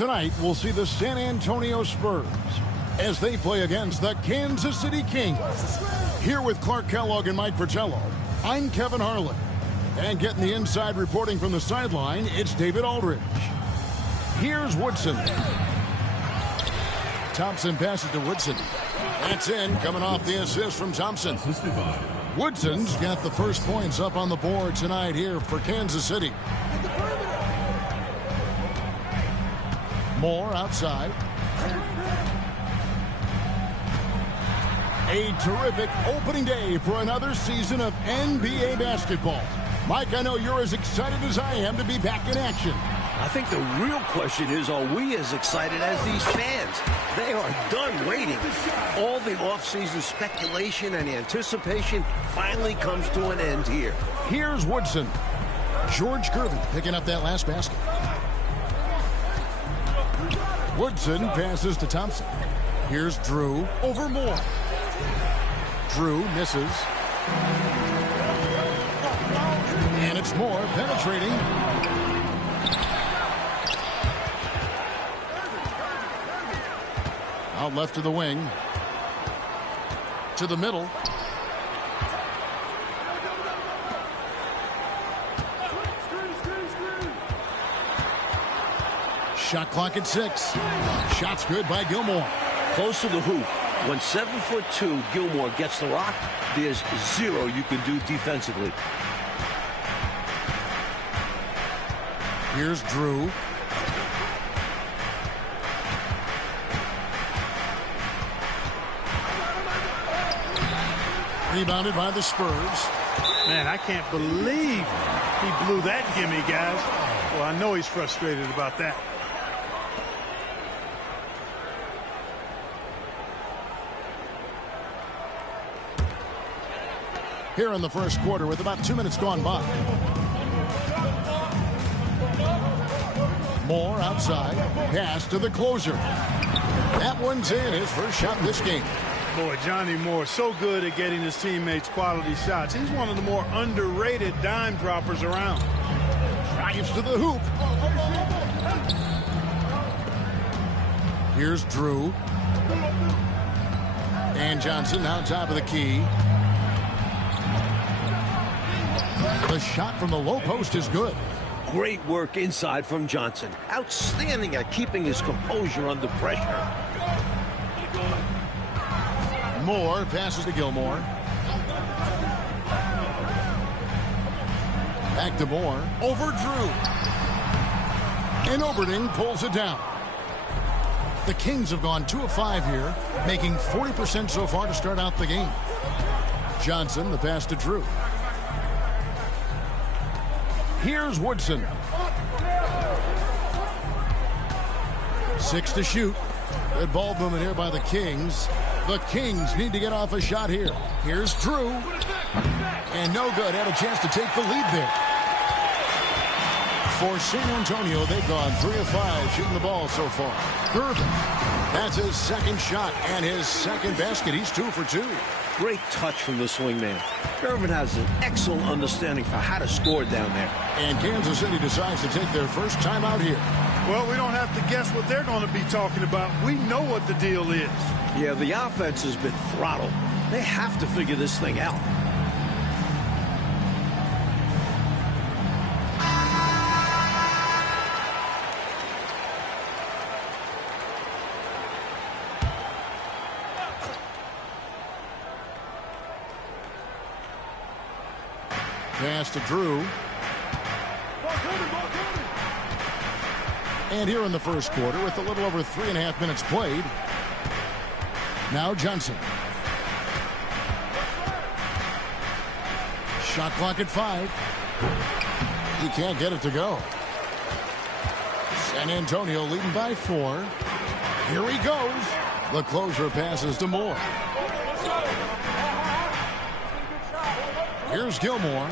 Tonight, we'll see the San Antonio Spurs as they play against the Kansas City Kings. Here with Clark Kellogg and Mike Fratello, I'm Kevin Harlan. And getting the inside reporting from the sideline, it's David Aldridge. Here's Woodson. Thompson passes to Woodson. That's in, coming off the assist from Thompson. Woodson's got the first points up on the board tonight here for Kansas City. Moore outside. A terrific opening day for another season of NBA basketball. Mike, I know you're as excited as I am to be back in action. I think the real question is, are we as excited as these fans? They are done waiting. All the offseason speculation and anticipation finally comes to an end here. Here's Woodson. George Gervin picking up that last basket. Woodson passes to Thompson. Here's Drew over Moore. Drew misses. And it's Moore penetrating. Out left to the wing. To the middle. Shot clock at 6. Shot's good by Gilmore. Close to the hoop. When 7'2" Gilmore gets the rock, there's zero you can do defensively. Here's Drew. Rebounded by the Spurs. Man, I can't believe he blew that gimme, guys. Well, I know he's frustrated about that. Here in the first quarter with about 2 minutes gone by. Moore outside. Pass to the closer. That one's in, his first shot this game. Boy, Johnny Moore, so good at getting his teammates quality shots. He's one of the more underrated dime droppers around. Drives to the hoop. Here's Drew. And Johnson now top of the key. The shot from the low post is good. Great work inside from Johnson. Outstanding at keeping his composure under pressure. Moore passes to Gilmore. Back to Moore. Over Drew. And Oberding pulls it down. The Kings have gone 2 of 5 here, making 40% so far to start out the game. Johnson, the pass to Drew. Here's Woodson. 6 to shoot. Good ball movement here by the Kings. The Kings need to get off a shot here. Here's Drew. And no good. Had a chance to take the lead there. For San Antonio, they've gone 3 of 5 shooting the ball so far. Gervin. That's his second shot and his second basket. He's 2 for 2. Great touch from the swingman. Gervin has an excellent understanding for how to score down there. And Kansas City decides to take their first time out here. Well, we don't have to guess what they're going to be talking about. We know what the deal is. Yeah, the offense has been throttled. They have to figure this thing out. Pass to Drew. And here in the first quarter with a little over 3.5 minutes played. Now Johnson. Shot clock at 5. He can't get it to go. San Antonio leading by 4. Here he goes. The closer passes to Moore. Here's Gilmore.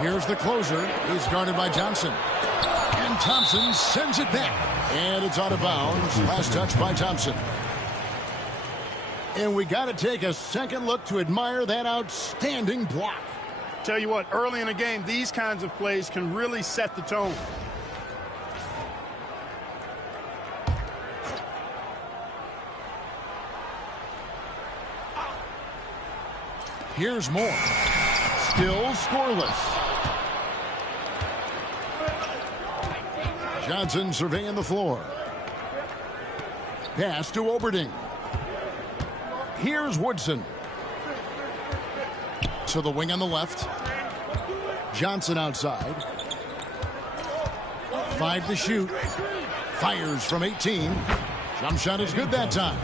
Here's the closer. He's guarded by Johnson. And Thompson sends it back. And it's out of bounds. Last touch by Thompson. And we got to take a second look to admire that outstanding block. Tell you what, early in a game, these kinds of plays can really set the tone. Here's more. Still scoreless. Johnson surveying the floor. Pass to Oberding. Here's Woodson. To the wing on the left. Johnson outside. 5 to shoot. Fires from 18. Jump shot is good that time.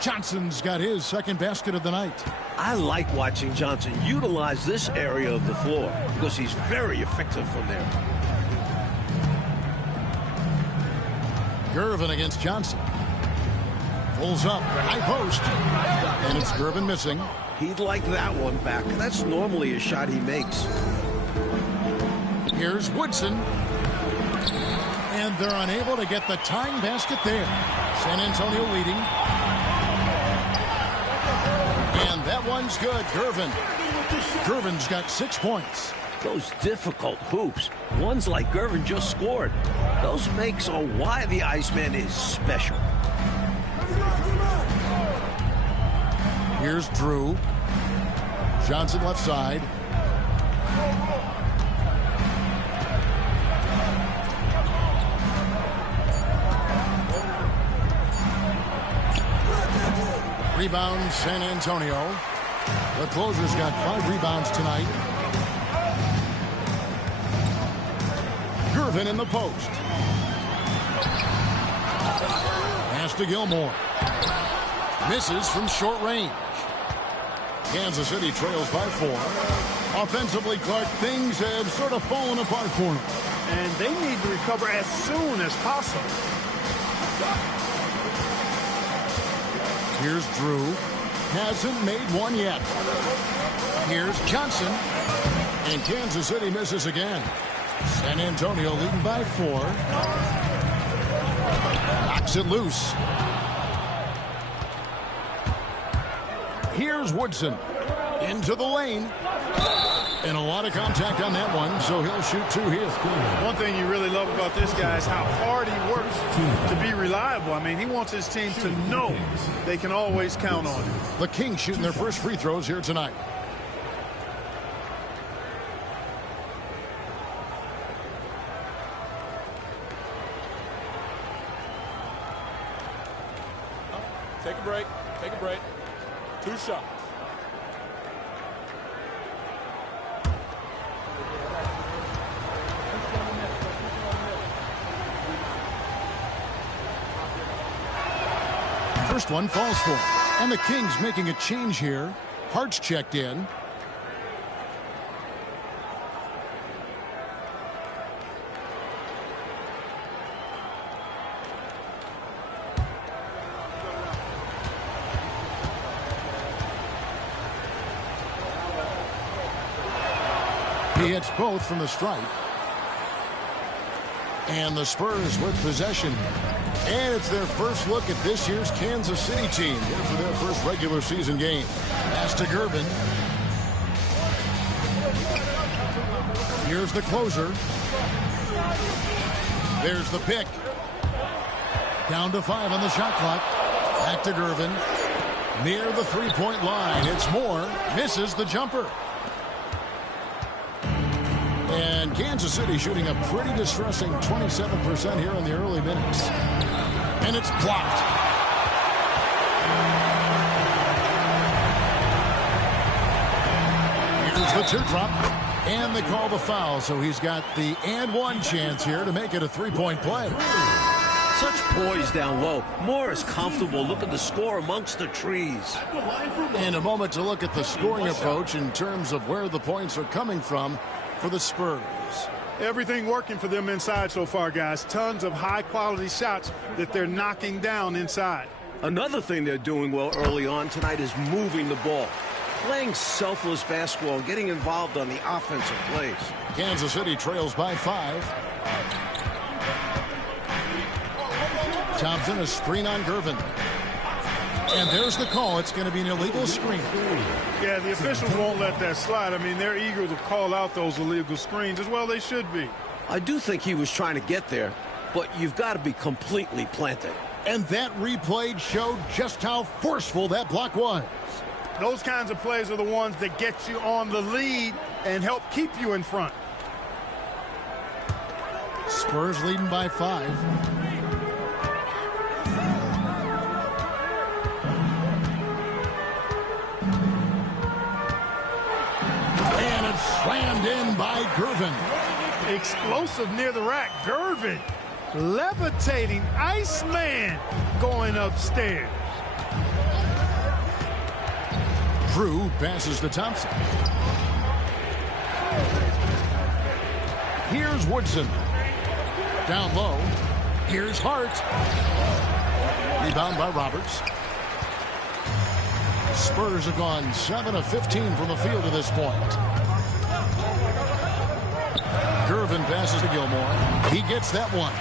Johnson's got his second basket of the night. I like watching Johnson utilize this area of the floor because he's very effective from there. Gervin against Johnson. Pulls up, high post. And it's Gervin missing. He'd like that one back. That's normally a shot he makes. Here's Woodson. And they're unable to get the tying basket there. San Antonio leading. And that one's good. Gervin's got 6 points. Those difficult hoops, ones like Gervin just scored, those makes are why the Iceman is special. Here's Drew. Johnson left side. Rebound San Antonio. The closer's got 5 rebounds tonight. Gervin in the post. Pass to Gilmore. Misses from short range. Kansas City trails by 4. Offensively, Clark, things have sort of fallen apart for them. And they need to recover as soon as possible. Here's Drew. Hasn't made one yet. Here's Johnson. And Kansas City misses again. San Antonio leading by 4. Knocks it loose. Here's Woodson. Into the lane. And a lot of contact on that one, so he'll shoot 2 here. One thing you really love about this guy is how hard he works to be reliable. I mean, he wants his team to know they can always count on him. The Kings shooting their first free throws here tonight. Take a break. Take a break. 2 shots. First one falls for him. And the Kings making a change here. Hart's checked in. He hits both from the stripe. And the Spurs with possession. And it's their first look at this year's Kansas City team here for their first regular season game. Pass to Gervin. Here's the closer. There's the pick. Down to 5 on the shot clock. Back to Gervin. Near the three-point line. It's Moore. Misses the jumper. And Kansas City shooting a pretty distressing 27% here in the early minutes. And it's blocked. Here's the teardrop. And they call the foul, so he's got the and one chance here to make it a three-point play. Such poise down low. Moore is comfortable. Look at the score amongst the trees. And a moment to look at the scoring approach in terms of where the points are coming from for the Spurs. Everything working for them inside so far, guys. Tons of high-quality shots that they're knocking down inside. Another thing they're doing well early on tonight is moving the ball. Playing selfless basketball, getting involved on the offensive plays. Kansas City trails by 5. Thompson, a screen on Gervin. And there's the call. It's going to be an illegal screen. Yeah, the officials won't let that slide. I mean, they're eager to call out those illegal screens as well. They should be. I do think he was trying to get there, but you've got to be completely planted. And that replay showed just how forceful that block was. Those kinds of plays are the ones that get you on the lead and help keep you in front. Spurs leading by 5. And it's slammed in by Gervin. Explosive near the rack. Gervin levitating. Iceman going upstairs. Drew passes to Thompson. Here's Woodson. Down low. Here's Hart. Rebound by Roberts. Spurs have gone 7 of 15 from the field to this point. Gervin passes to Gilmore. He gets that one.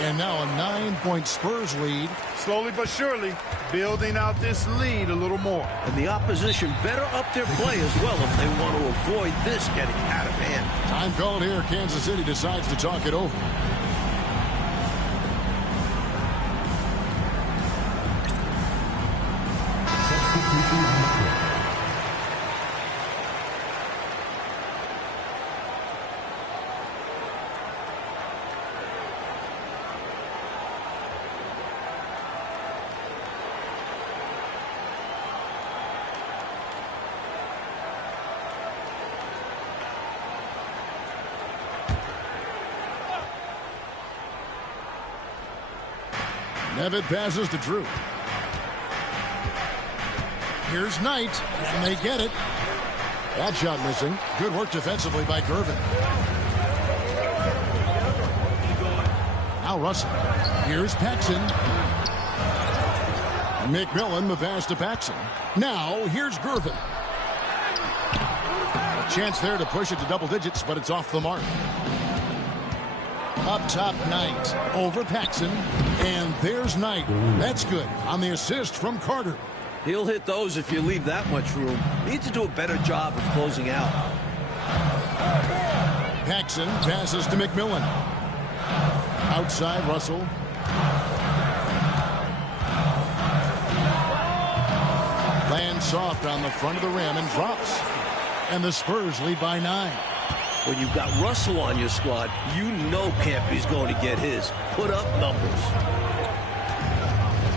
And now a 9-point Spurs lead. Slowly but surely building out this lead a little more. And the opposition better up their play as well if they want to avoid this getting out of hand. Time called here. Kansas City decides to talk it over. Nevitt passes to Drew. Here's Knight, and they get it. That shot missing. Good work defensively by Gervin. Now Russell. Here's Paxson. McMillan, the pass to Paxson. Now here's Gervin. A chance there to push it to double digits, but it's off the mark. Up top, Knight. Over Paxson. And there's Knight. That's good on the assist from Carter. He'll hit those if you leave that much room. Needs to do a better job of closing out. Paxson passes to McMillan. Outside, Russell. Lands soft on the front of the rim and drops. And the Spurs lead by 9. When you've got Russell on your squad, you know Campy's going to get his. Put up numbers.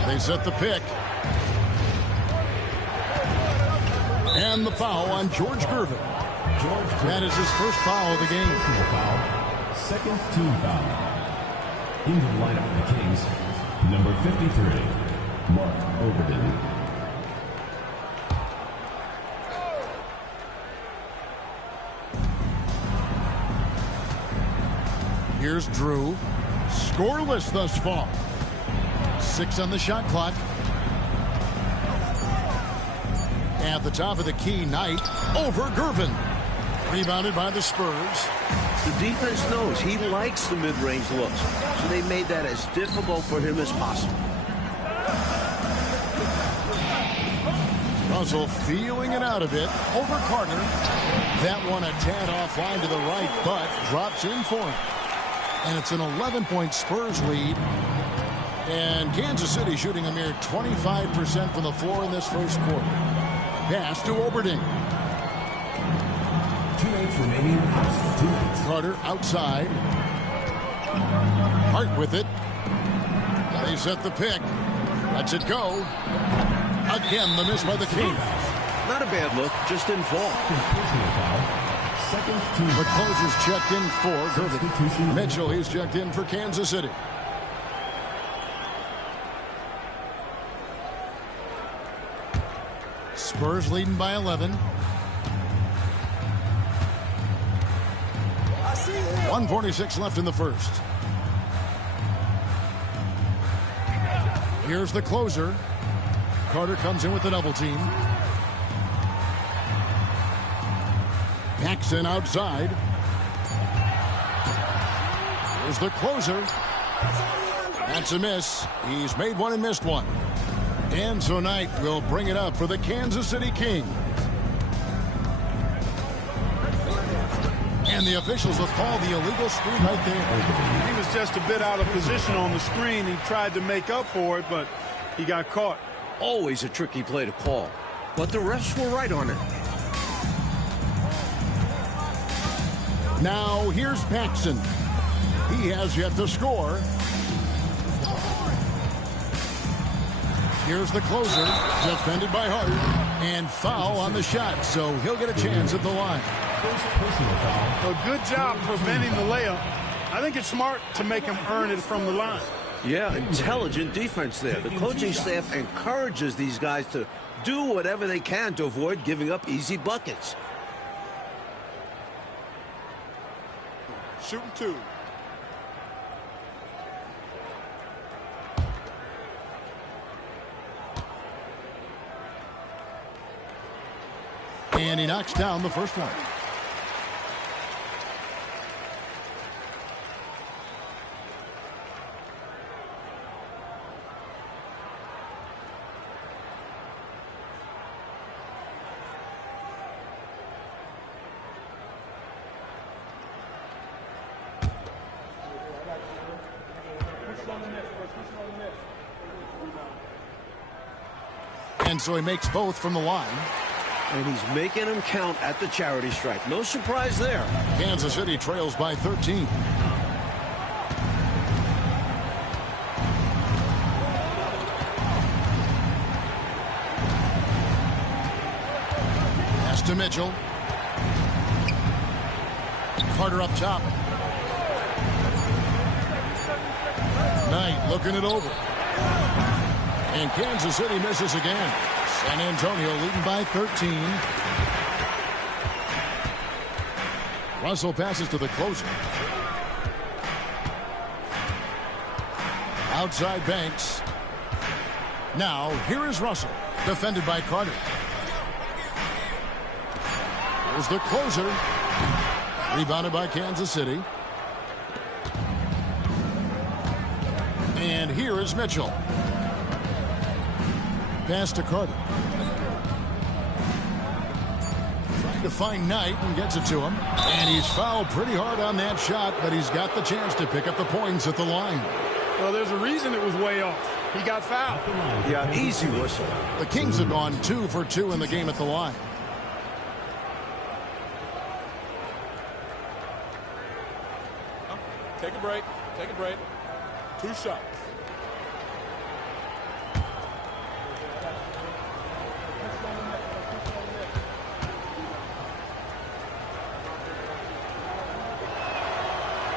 They set the pick. And the foul on George Gervin. That is his first foul of the game. Second team foul. Into the lineup for the Kings, number 53, Mark Overton. Here's Drew. Scoreless thus far. 6 on the shot clock. At the top of the key, Knight over Gervin. Rebounded by the Spurs. The defense knows he likes the mid-range looks, so they made that as difficult for him as possible. Russell feeling it out a bit over Carter. That one a tad offline to the right, but drops in for him. And it's an 11-point Spurs lead. And Kansas City shooting a mere 25% from the floor in this first quarter. Pass to Oberding. 2 minutes remaining in the first. 2 minutes. Carter outside. Hart with it. They set the pick. Lets it go. Again, the miss by the Kings. Not a bad look, just didn't fall. Second team. The closer's checked in for Gervin. Mitchell, he's checked in for Kansas City. Spurs leading by 11. 1:46 left in the first. Here's the closer. Carter comes in with the double team. Paxson outside. Here's the closer. That's a miss. He's made one and missed one. And so Knight will bring it up for the Kansas City Kings. And the officials have called the illegal screen right there. He was just a bit out of position on the screen. He tried to make up for it, but he got caught. Always a tricky play to call, but the refs were right on it. Now here's Paxson. He has yet to score. Here's the closer, defended by Hart, and foul on the shot, so he'll get a chance at the line. A good job preventing the layup. I think it's smart to make him earn it from the line. Yeah, intelligent defense there. The coaching staff encourages these guys to do whatever they can to avoid giving up easy buckets. Shooting 2. And he knocks down the first one. And so he makes both from the line. And he's making them count at the charity stripe. No surprise there. Kansas City trails by 13. Pass to Mitchell. Carter up top. Knight looking it over. And Kansas City misses again. San Antonio leading by 13. Russell passes to the closer. Outside Banks. Now, here is Russell, defended by Carter. Here's the closer. Rebounded by Kansas City. And here is Mitchell. Pass to Carter. Trying to find Knight and gets it to him. And he's fouled pretty hard on that shot, but he's got the chance to pick up the points at the line. Well, there's a reason it was way off. He got fouled. Yeah, easy whistle. The Kings have gone 2 for 2 in the game at the line. Take a break. Take a break. 2 shots.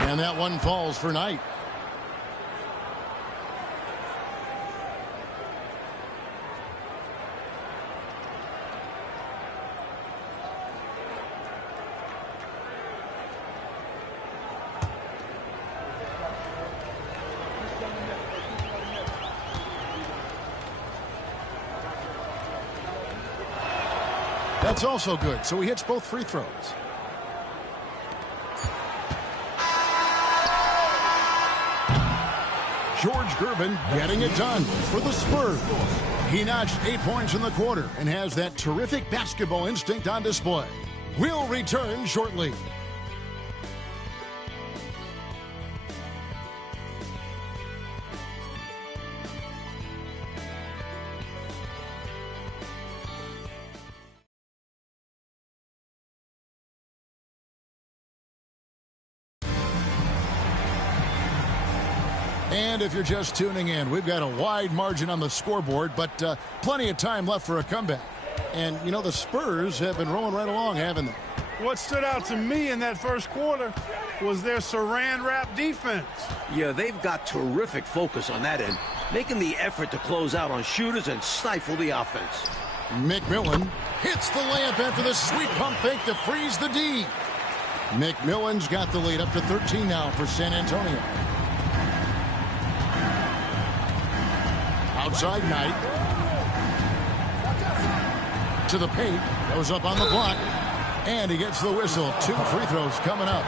And that one falls for Knight. That's also good, so he hits both free throws. George Gervin getting it done for the Spurs. He notched 8 points in the quarter and has that terrific basketball instinct on display. We'll return shortly. And if you're just tuning in, we've got a wide margin on the scoreboard, but plenty of time left for a comeback. And, you know, the Spurs have been rolling right along, haven't they? What stood out to me in that first quarter was their saran wrap defense. Yeah, they've got terrific focus on that end, making the effort to close out on shooters and stifle the offense. McMillan hits the layup after the sweet pump fake to freeze the D. McMillan's got the lead up to 13 now for San Antonio. Outside Knight. To the paint. Goes up on the block. And he gets the whistle. 2 free throws coming up.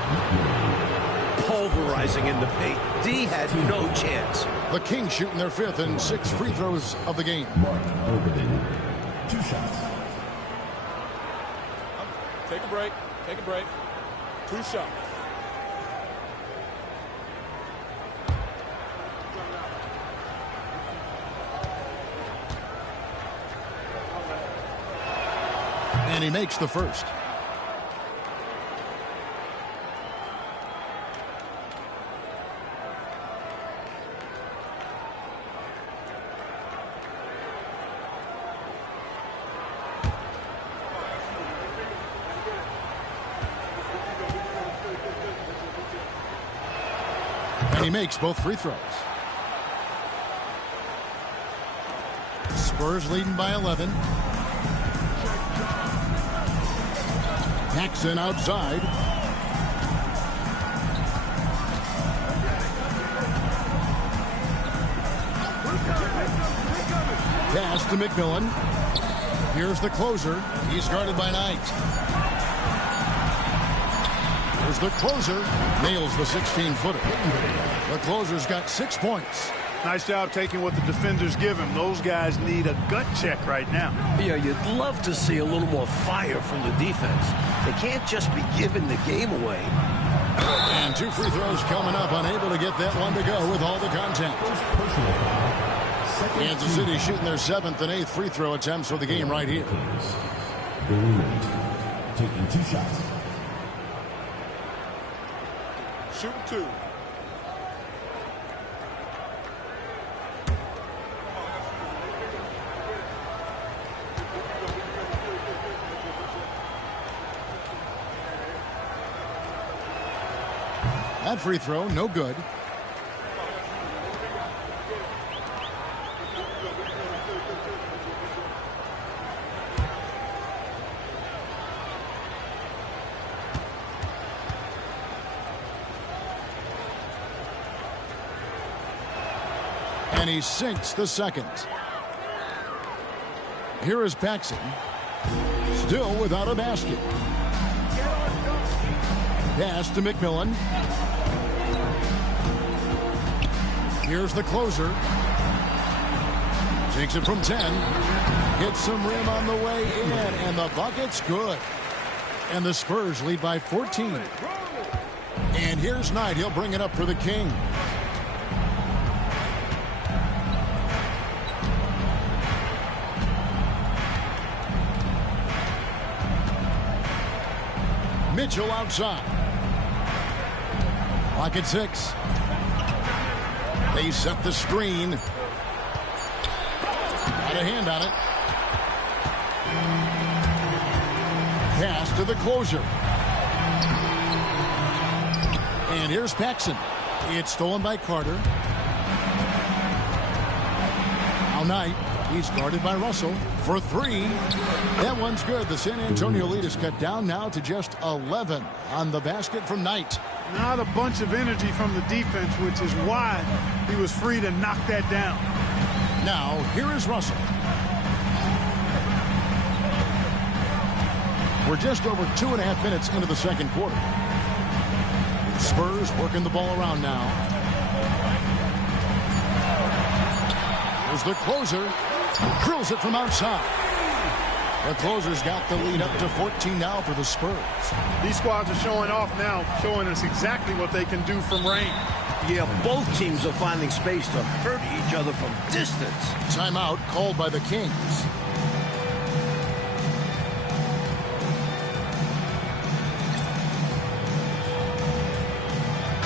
Pulverizing in the paint. D had no chance. The Kings shooting their 5th and 6th free throws of the game. Mark Overton, 2 shots. Take a break. Take a break. 2 shots. And he makes the first. And he makes both free throws. Spurs leading by 11. Paxson outside. Pass to McMillan. Here's the closer. He's guarded by Knight. Here's the closer. Nails the 16-footer. The closer's got 6 points. Nice job taking what the defenders give him. Those guys need a gut check right now. Yeah, you'd love to see a little more fire from the defense. They can't just be giving the game away. And 2 free throws coming up. Unable to get that one to go with all the contact. Kansas City shooting their 7th and 8th free throw attempts for the game right here. Taking 2 shots. Shooting 2. That free throw, no good. And he sinks the second. Here is Paxson. Still without a basket. Pass to McMillan. Here's the closer. Takes it from 10. Hits some rim on the way in, and the bucket's good. And the Spurs lead by 14. And here's Knight. He'll bring it up for the Kings. Mitchell outside. Clock at 6. They set the screen. Got a hand on it. Pass to the closer. And here's Paxson. It's stolen by Carter. Now Knight. He's guarded by Russell for 3. That one's good. The San Antonio lead is cut down now to just 11 on the basket from Knight. Not a bunch of energy from the defense, which is why he was free to knock that down. Now, here is Russell. We're just over 2.5 minutes into the second quarter. Spurs working the ball around now. Here's the closer. Drills it from outside. The closer's got the lead up to 14 now for the Spurs. These squads are showing off now, showing us exactly what they can do from range. Yeah, both teams are finding space to hurt each other from distance. Timeout called by the Kings.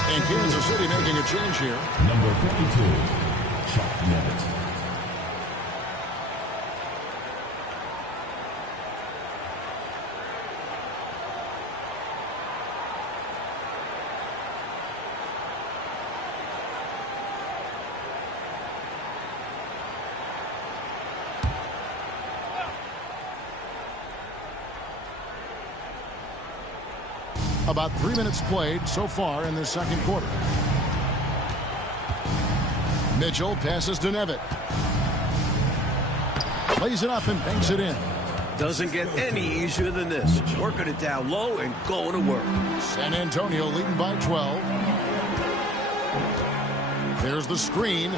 And Kansas City making a change here. Number 52, Chuck Nevitt. About 3 minutes played so far in this second quarter. Mitchell passes to Nevitt. Plays it up and banks it in. Doesn't get any easier than this. Working it down low and going to work. San Antonio leading by 12. There's the screen.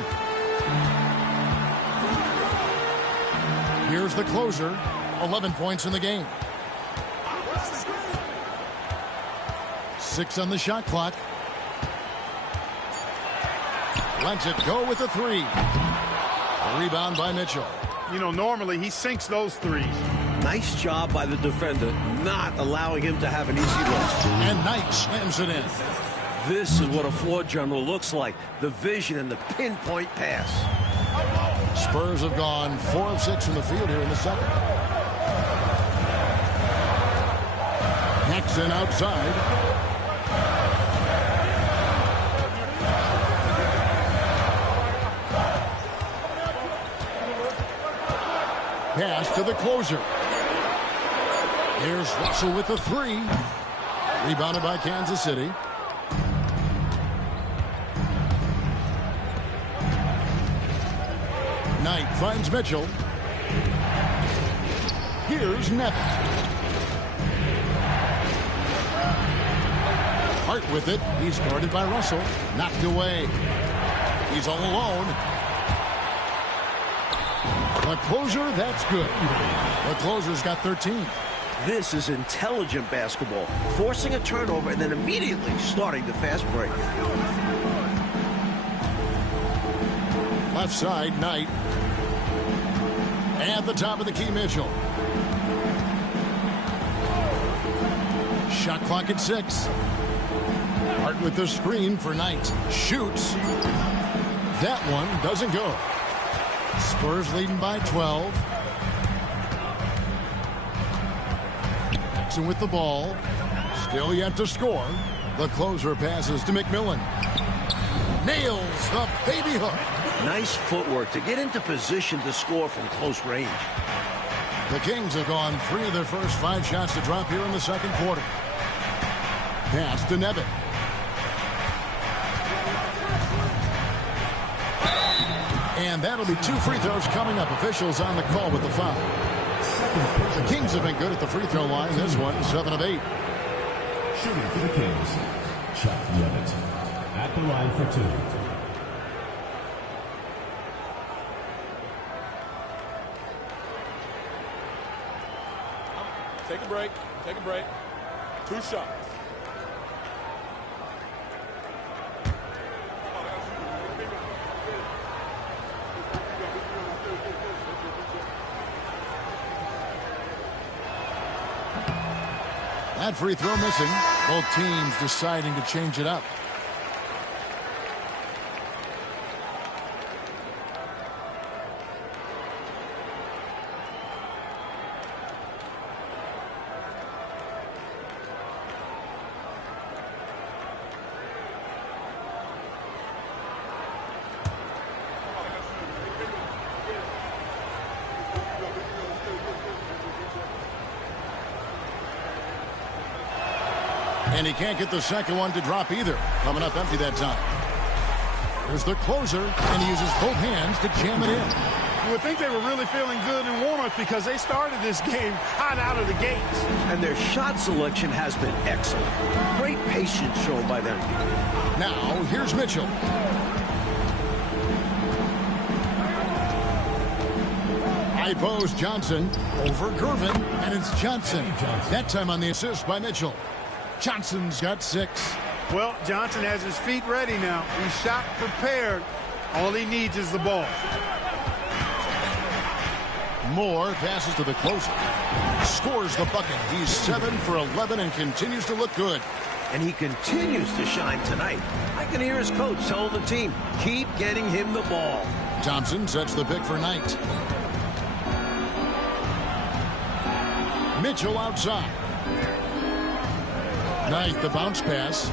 Here's the closer. 11 points in the game. 6 on the shot clock. Lets it go with a 3. A rebound by Mitchell. You know, normally he sinks those threes. Nice job by the defender, not allowing him to have an easy look. And Knight slams it in. This is what a floor general looks like. The vision and the pinpoint pass. Spurs have gone 4 of 6 from the field here in the second. Jackson outside. Pass to the closer. Here's Russell with the 3. Rebounded by Kansas City. Knight finds Mitchell. Here's Nevin. Hart with it. He's guarded by Russell. Knocked away. He's all alone. A closer, that's good. The closer's got 13. This is intelligent basketball, forcing a turnover and then immediately starting the fast break. Left side, Knight. At the top of the key, Mitchell. Shot clock at 6. Hart with the screen for Knight. Shoots. That one doesn't go. Spurs leading by 12. Jackson with the ball. Still yet to score. The closer passes to McMillan. Nails the baby hook. Nice footwork to get into position to score from close range. The Kings have gone 3 of their first 5 shots to drop here in the second quarter. Pass to Nevin. And that'll be 2 free throws coming up. Officials on the call with the foul. The Kings have been good at the free throw line. This one, 7 of 8. Shooting for the Kings, Chuck Levitt. At the line for 2. Take a break. Take a break. 2 shots. That free throw missing. Both teams deciding to change it up. And he can't get the second one to drop either. Coming up empty that time. Here's the closer, and he uses both hands to jam it in. You would think they were really feeling good in warm-up because they started this game hot out of the gates. And their shot selection has been excellent. Great patience shown by them. Now, here's Mitchell. High post Johnson over Gervin, and it's Johnson. That time on the assist by Mitchell. Johnson's got 6. Well, Johnson has his feet ready now. He's shot prepared. All he needs is the ball. Moore passes to the closer. Scores the bucket. He's 7 for 11 and continues to look good. And he continues to shine tonight. I can hear his coach telling the team, keep getting him the ball. Thompson sets the pick for Knight. Mitchell outside. Knight, the bounce pass.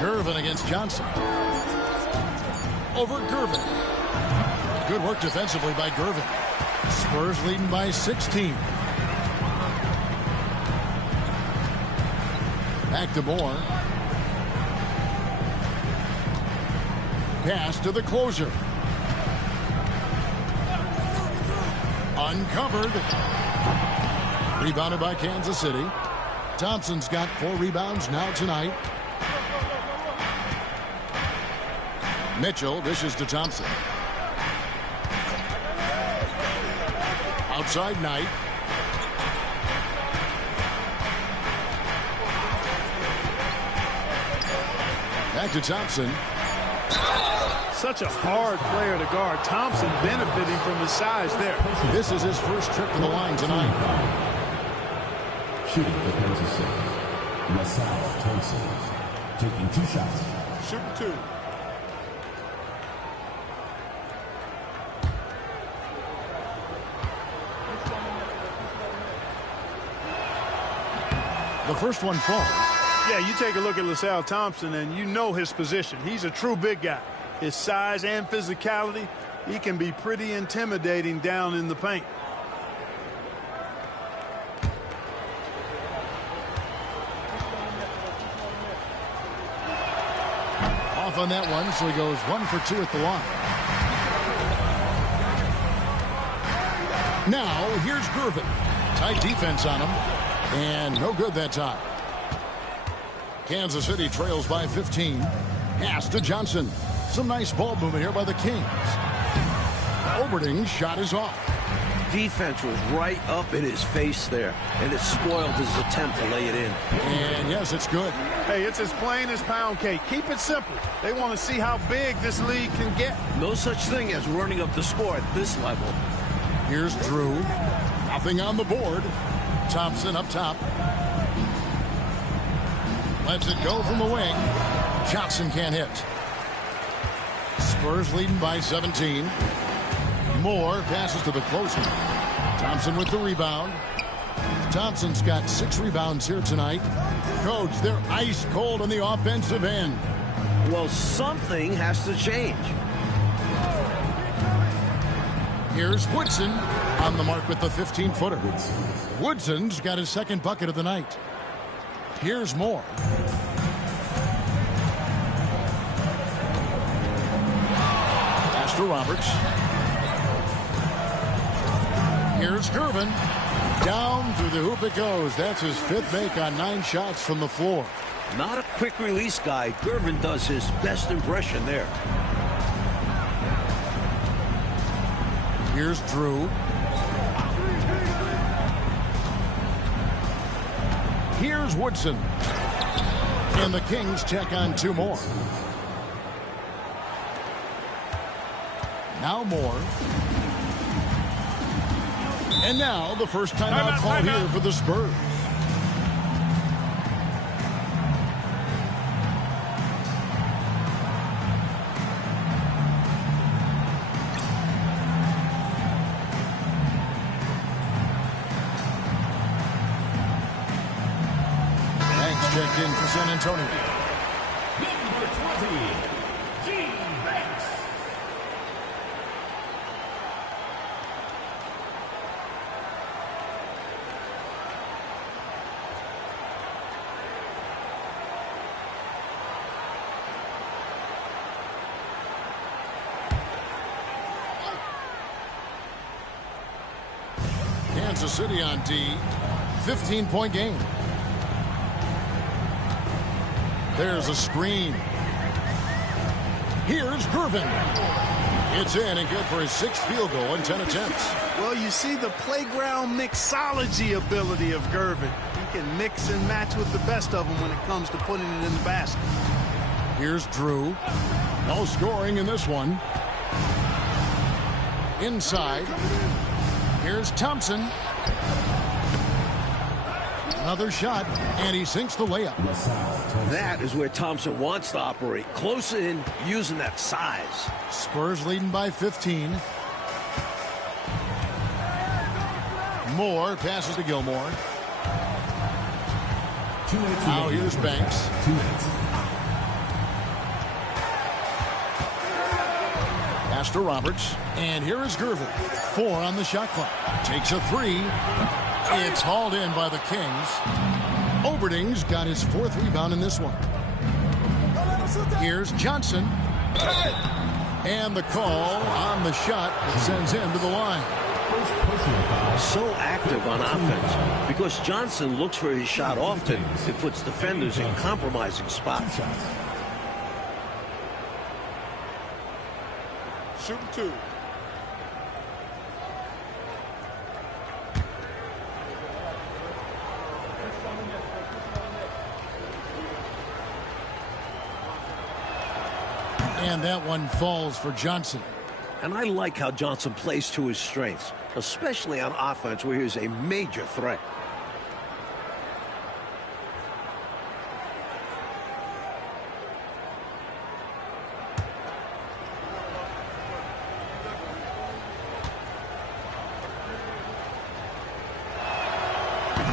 Gervin against Johnson. Over Gervin. Good work defensively by Gervin. Spurs leading by 16. Back to Moore. Pass to the closer. Uncovered. Rebounded by Kansas City. Thompson's got 4 rebounds now tonight. Mitchell dishes to Thompson. Outside Knight. Back to Thompson. Such a hard player to guard. Thompson benefiting from his size there. This is his first trip to the line tonight. Shooting for Kansas City, LaSalle Thompson, taking 2 shots. Shooting 2. The first one falls. Yeah, you take a look at LaSalle Thompson and you know his position. He's a true big guy. His size and physicality, he can be pretty intimidating down in the paint. Off on that one, so he goes 1 for 2 at the line. Now, here's Gervin. Tight defense on him, and no good that time. Kansas City trails by 15. Pass to Johnson. Some nice ball movement here by the Kings. Oberding's shot is off. Defense was right up in his face there, and it spoiled his attempt to lay it in. And yes, it's good. Hey, it's as plain as pound cake. Keep it simple. They want to see how big this league can get. No such thing as running up the score at this level. Here's Drew. Nothing on the board. Thompson up top. Lets it go from the wing. Johnson can't hit. Spurs leading by 17. Moore passes to the closer. Thompson with the rebound. Thompson's got 6 rebounds here tonight. Coach, they're ice cold on the offensive end. Well, something has to change. Here's Woodson on the mark with the 15-footer. Woodson's got his 2nd bucket of the night. Here's Moore. Pass to Roberts. Here's Gervin. Down through the hoop it goes. That's his 5th make on 9 shots from the floor. Not a quick release guy. Gervin does his best impression there. Here's Drew. Here's Woodson. And the Kings check on 2 more. Now Moore. And now the first timeout call here for the Spurs. Banks checked in for San Antonio. Number 20, Banks. Kansas City on D. 15-point game. There's a screen. Here's Gervin. It's in and good for his 6th field goal in 10 attempts. Well, you see the playground mixology ability of Gervin. He can mix and match with the best of them when it comes to putting it in the basket. Here's Drew. No scoring in this one. Inside. Here's Thompson. Another shot, and he sinks the layup. That is where Thompson wants to operate. Close in, using that size. Spurs leading by 15. Moore passes to Gilmore. Now here's Banks. Pass to Roberts. And here is Gervin. 4 on the shot clock. Takes a 3. It's hauled in by the Kings. Oberding's got his 4th rebound in this one. Here's Johnson. And the call on the shot that sends him to the line. So active on offense. Because Johnson looks for his shot often, it puts defenders in compromising spots. shooting 2. And that one falls for Johnson. And I like how Johnson plays to his strengths, especially on offense where he's a major threat.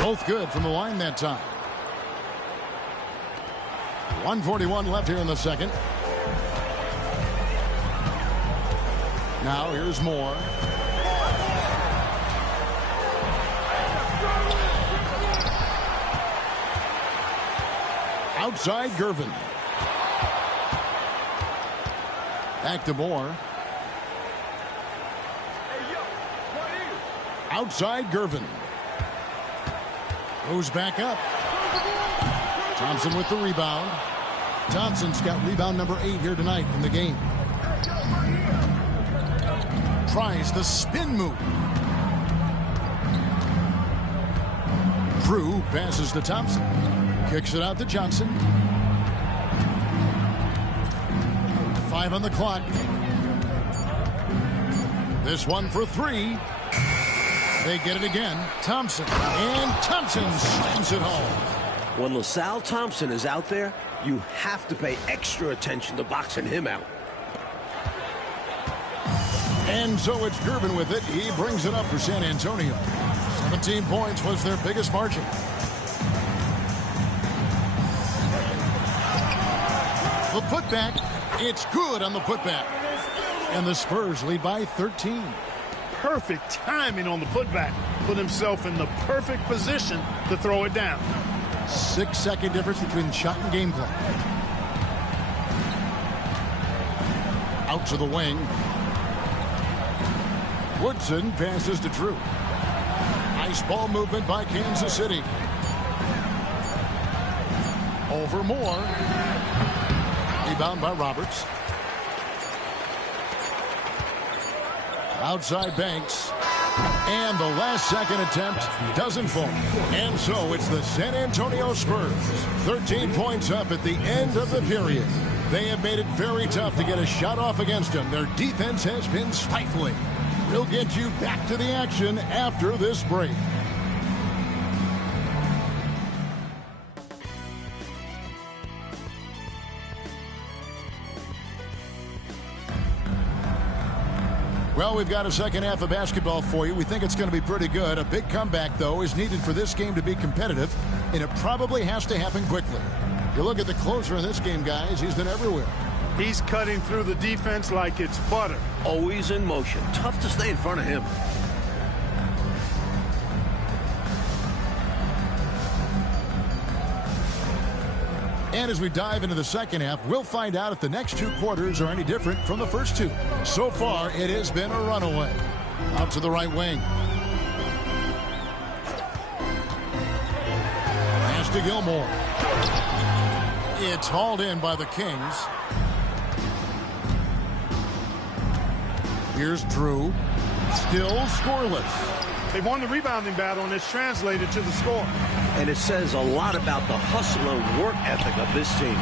Both good from the line that time. 1:41 left here in the second. Now here's Moore. Outside Gervin. Back to Moore. Outside Gervin. Goes back up. Thompson with the rebound. Thompson's got rebound number 8 here tonight in the game. Tries the spin move. Drew passes to Thompson. Kicks it out to Johnson. 5 on the clock. This one for 3. They get it again. Thompson. And Thompson slams it home. When LaSalle Thompson is out there, you have to pay extra attention to boxing him out. And so it's Gervin with it. He brings it up for San Antonio. 17 points was their biggest margin. The putback. It's good on the putback. And the Spurs lead by 13. Perfect timing on the putback. Put himself in the perfect position to throw it down. 6-second difference between shot and game clock. Out to the wing. Woodson passes to Drew. Nice ball movement by Kansas City. Over Moore. Rebound by Roberts. Outside Banks. And the last second attempt doesn't fall. And so it's the San Antonio Spurs. 13 points up at the end of the period. They have made it very tough to get a shot off against them. Their defense has been stifling. We'll get you back to the action after this break. Well, we've got a second half of basketball for you. We think it's going to be pretty good. A big comeback, though, is needed for this game to be competitive, and it probably has to happen quickly. You look at the closer in this game, guys, he's been everywhere. He's cutting through the defense like it's butter. Always in motion. Tough to stay in front of him. And as we dive into the second half, we'll find out if the next 2 quarters are any different from the first 2. So far, it has been a runaway. Out to the right wing. Pass to Gilmore. It's hauled in by the Kings. Here's Drew. Still scoreless. They won the rebounding battle, and it's translated to the score. And it says a lot about the hustle and work ethic of this team.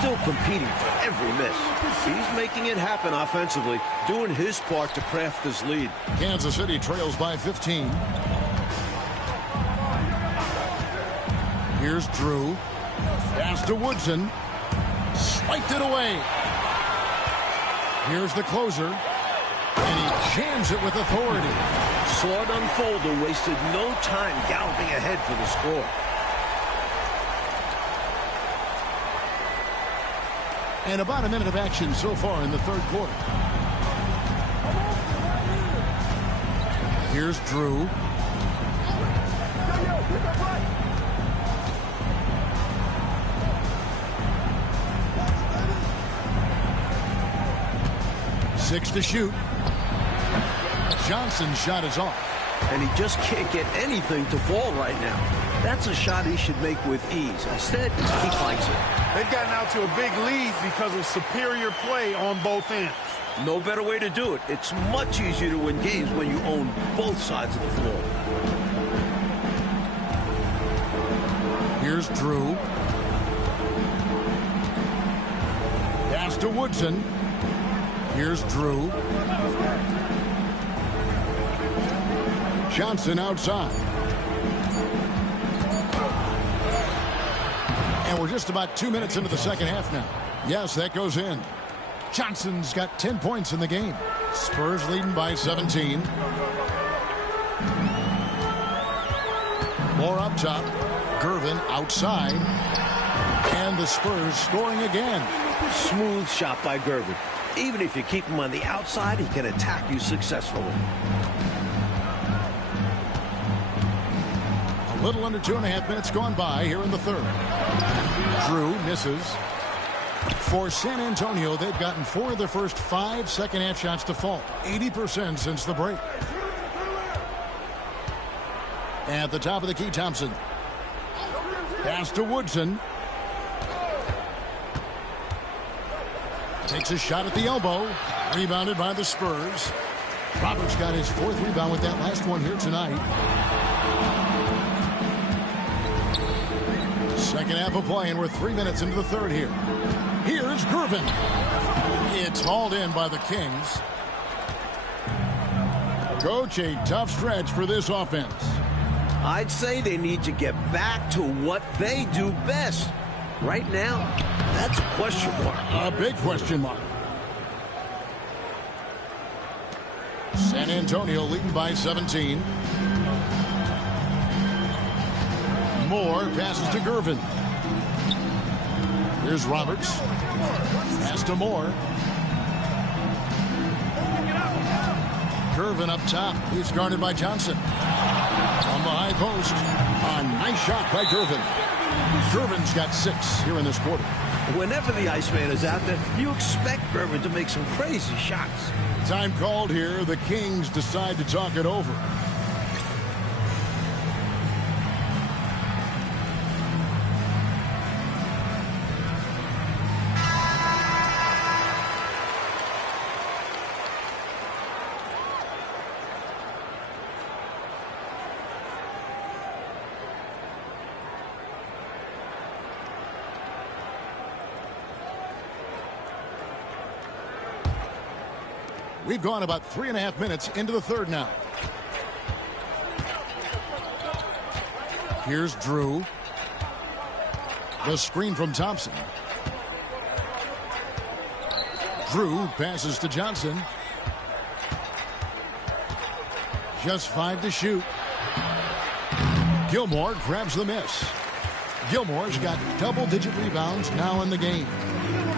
Still competing for every miss. He's making it happen offensively, doing his part to craft this lead. Kansas City trails by 15. Here's Drew. Pass to Woodson. Swiped it away. Here's the closer. And he jams it with authority. Saw it unfold and wasted no time galloping ahead for the score. And about a minute of action so far in the third quarter. Here's Drew. Six to shoot. Johnson's shot is off. And he just can't get anything to fall right now. That's a shot he should make with ease. Instead, he finds it. They've gotten out to a big lead because of superior play on both ends. No better way to do it. It's much easier to win games when you own both sides of the floor. Here's Drew. Pass to Woodson. Here's Drew. Johnson outside. And we're just about 2 minutes into the second half now. Yes, that goes in. Johnson's got 10 points in the game. Spurs leading by 17. More up top. Gervin outside. And the Spurs scoring again. Smooth shot by Gervin. Even if you keep him on the outside, he can attack you successfully. A little under 2.5 minutes gone by here in the third. Drew misses. For San Antonio, they've gotten 4 of their first 5 second-half shots to fall. 80% since the break. At the top of the key, Thompson. Pass to Woodson. Takes a shot at the elbow. Rebounded by the Spurs. Roberts got his 4th rebound with that last one here tonight. Second half of play, and we're 3 minutes into the third here. Here's Gervin. It's hauled in by the Kings. Coach, a tough stretch for this offense. I'd say they need to get back to what they do best. Right now, that's a question mark. A big question mark. San Antonio leading by 17. Moore passes to Gervin. Here's Roberts. Pass to Moore. Gervin up top. He's guarded by Johnson. On the high post. A nice shot by Gervin. Gervin's got 6 here in this quarter. Whenever the Iceman is out there, you expect Gervin to make some crazy shots. Time called here. The Kings decide to talk it over. We've gone about 3.5 minutes into the third now. Here's Drew. The screen from Thompson. Drew passes to Johnson. Just 5 to shoot. Gilmore grabs the miss. Gilmore's got double-digit rebounds now in the game.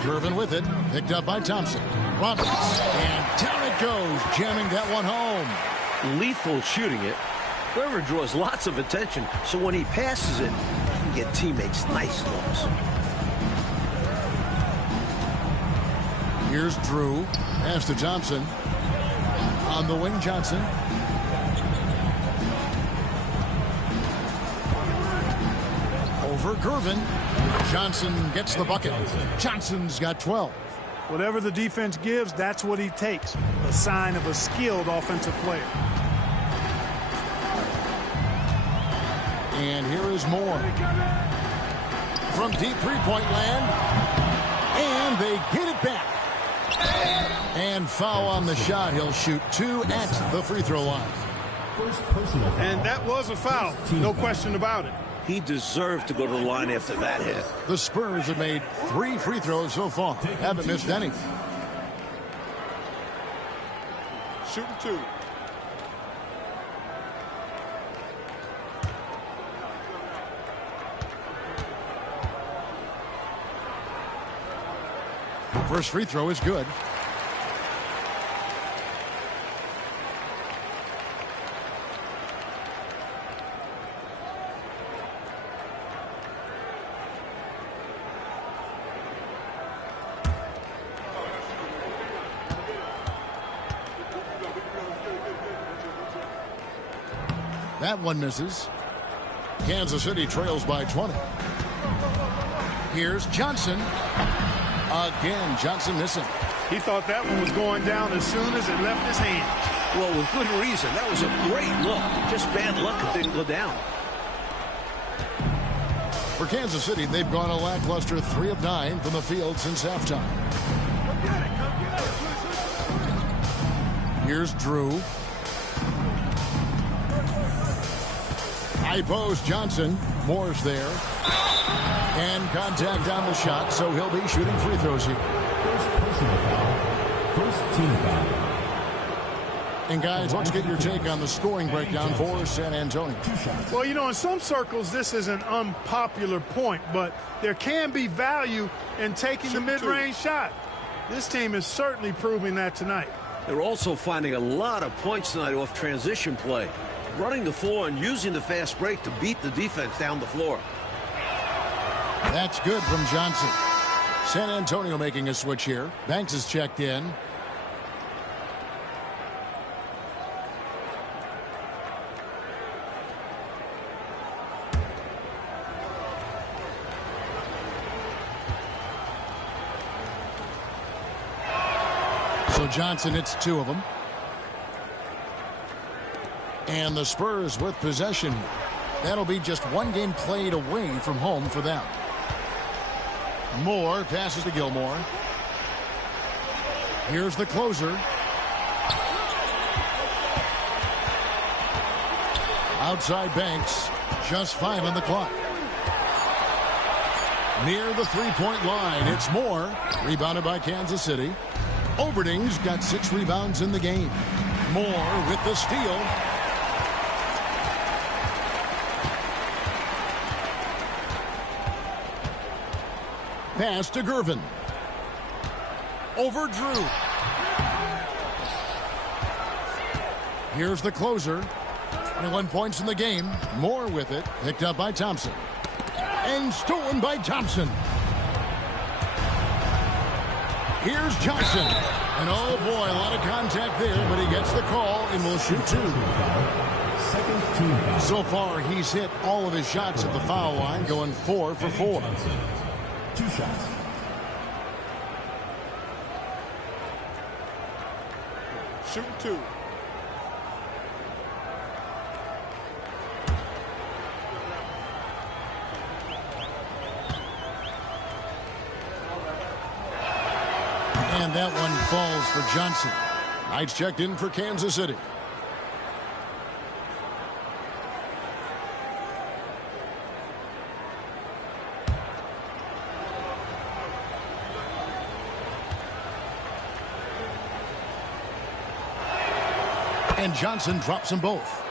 Gervin with it, picked up by Thompson. Roberts, and down it goes, jamming that one home. Lethal shooting it. Gervin draws lots of attention, so when he passes it, he can get teammates nice looks. Here's Drew, pass to Thompson. On the wing, Johnson. Over Gervin. Johnson gets the bucket. Johnson's got 12. Whatever the defense gives, that's what he takes. A sign of a skilled offensive player. And here is Moore. From deep three-point land. And they get it back. And foul on the shot. He'll shoot 2 at the free throw line. And that was a foul. No question about it. He deserved to go to the line after that hit. The Spurs have made 3 free throws so far. Haven't missed any. Shooting 2. First free throw is good. That one misses. Kansas City trails by 20. Here's Johnson. Again, Johnson missing. He thought that one was going down as soon as it left his hand. Well, with good reason. That was a great look. Just bad luck it didn't go down. For Kansas City, they've gone a lackluster 3 of 9 from the field since halftime. Here's Drew. High post Johnson. Moore's there. And contact on the shot, so he'll be shooting free throws here. First personal foul. First team foul. And guys, let's get your take on the scoring breakdown for San Antonio. Well, you know, in some circles, this is an unpopular point, but there can be value in taking the mid-range shot. This team is certainly proving that tonight. They're also finding a lot of points tonight off transition play. Running the floor and using the fast break to beat the defense down the floor. That's good from Johnson. San Antonio making a switch here. Banks is checked in. So Johnson hits 2 of them. And the Spurs with possession here. That'll be just 1 game played away from home for them. Moore passes to Gilmore. Here's the closer. Outside Banks. Just 5 on the clock. Near the three-point line, it's Moore. Rebounded by Kansas City. Oberding's got 6 rebounds in the game. Moore with the steal. Pass to Gervin. Over Drew. Here's the closer. 21 points in the game. Moore with it. Picked up by Thompson. And stolen by Thompson. Here's Johnson. And oh boy, a lot of contact there, but he gets the call and will shoot 2. Second team foul. So far, he's hit all of his shots at the foul line, going 4 for 4. 2 shots. Shooting 2. And that one falls for Johnson. Knights checked in for Kansas City. And Johnson drops them both.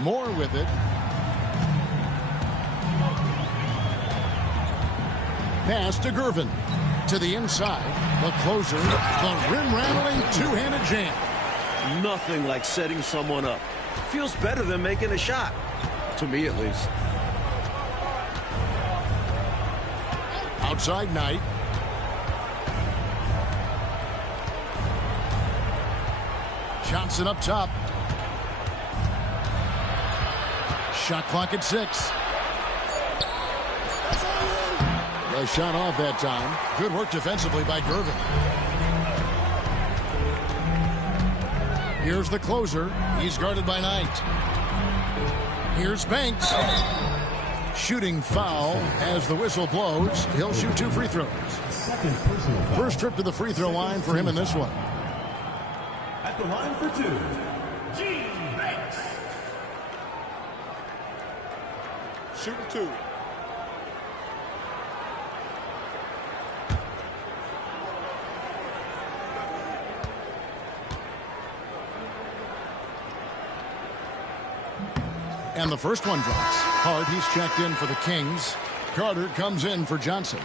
Moore with it. Pass to Gervin. To the inside. The closer. The rim-rattling two-handed jam. Nothing like setting someone up. Feels better than making a shot. To me, at least. Outside Knight. Johnson up top. Shot clock at 6. A shot off that time. Good work defensively by Gervin. Here's the closer. He's guarded by Knight. Here's Banks. Shooting foul as the whistle blows. He'll shoot 2 free throws. Second personal foul. First trip to the free throw line for him in this one. At the line for 2. Banks. Shooting 2. And the first one drops. Hart, he's checked in for the Kings. Carter comes in for Johnson.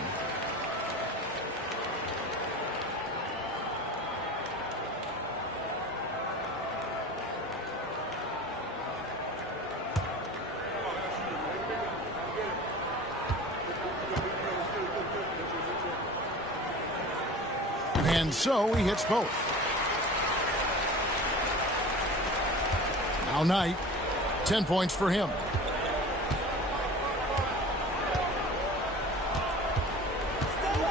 And so he hits both. Now Knight. 10 points for him.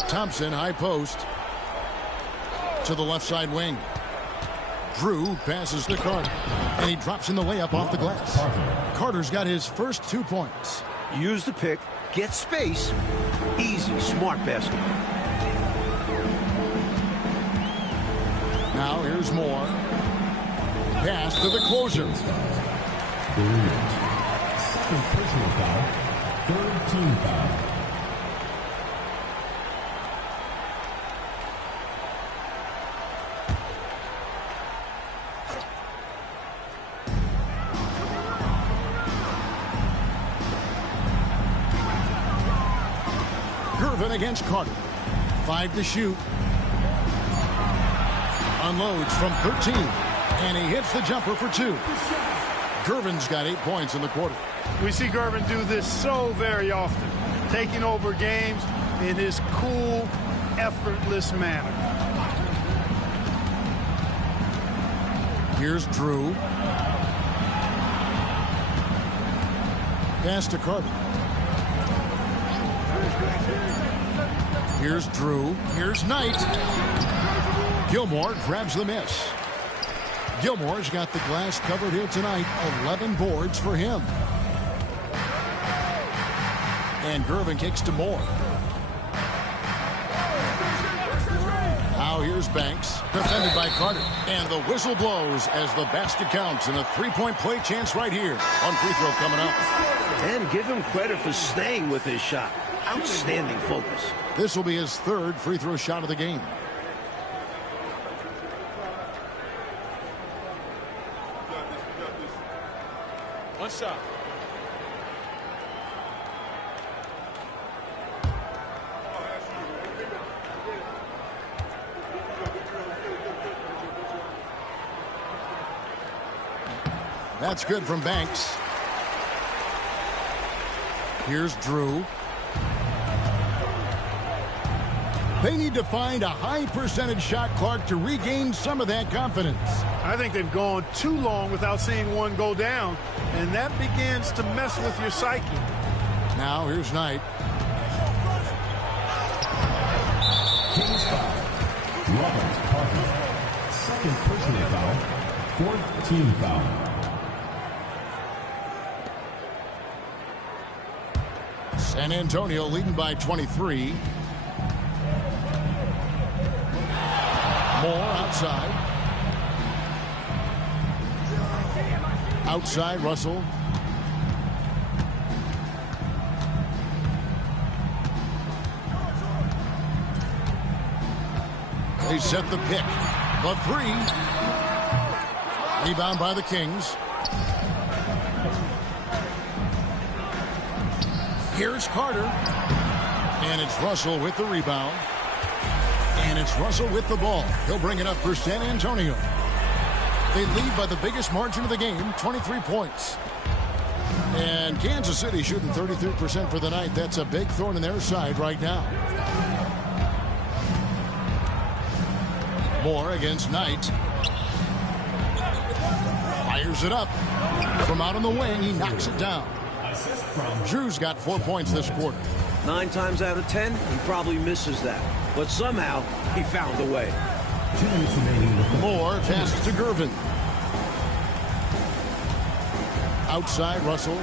Thompson, high post. To the left side wing. Drew passes to Carter. And he drops in the layup off the glass. Carter's got his first 2 points. Use the pick, get space. Easy, smart basket. Now here's Moore. Pass to the closer. Second personal foul. Third team foul. Against Carter. 5 to shoot. Unloads from 13. And he hits the jumper for 2. Gervin's got 8 points in the quarter. We see Gervin do this so very often, taking over games in his cool, effortless manner. Here's Drew. Pass to Carter. Here's Drew. Here's Knight. Gilmore grabs the miss. Gilmore's got the glass covered here tonight. 11 boards for him. And Gervin kicks to Moore. Now here's Banks. Defended by Carter. And the whistle blows as the basket counts. And a 3-point play chance right here on free throw coming up. And give him credit for staying with his shot. Outstanding focus. This will be his 3rd free throw shot of the game. One shot. That's good from Banks. Here's Drew. They need to find a high percentage shot, Clark, to regain some of that confidence. I think they've gone too long without seeing one go down, and that begins to mess with your psyche. Now here's Knight. Kings foul. Robert Parker. Second personal foul. Fourth team foul. San Antonio leading by 23. Moore outside. Outside, Russell. They set the pick. The 3. Rebound by the Kings. Here's Carter. And it's Russell with the rebound. And it's Russell with the ball. He'll bring it up for San Antonio. They lead by the biggest margin of the game, 23 points. And Kansas City shooting 33% for the night. That's a big thorn in their side right now. Moore against Knight. Fires it up. From out on the wing, he knocks it down. Drew's got 4 points this quarter. 9 times out of 10, he probably misses that. But somehow, he found a way. 2 minutes remaining. Moore passes to Gervin. Outside, Russell.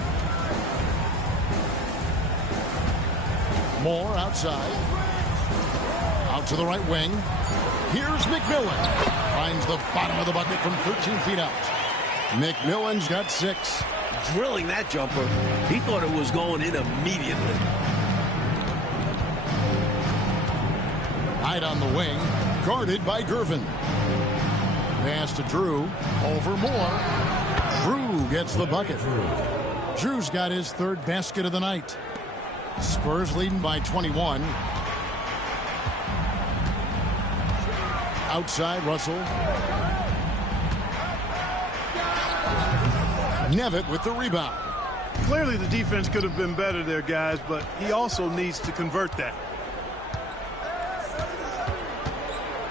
Moore outside. Out to the right wing. Here's McMillan. Finds the bottom of the bucket from 13 feet out. McMillan's got 6. Drilling that jumper. He thought it was going in immediately. Knight on the wing. Guarded by Gervin. Pass to Drew. Over Moore. Drew gets the bucket. Drew's got his 3rd basket of the night. Spurs leading by 21. Outside, Russell. Nevitt with the rebound. Clearly the defense could have been better there, guys, but he also needs to convert that.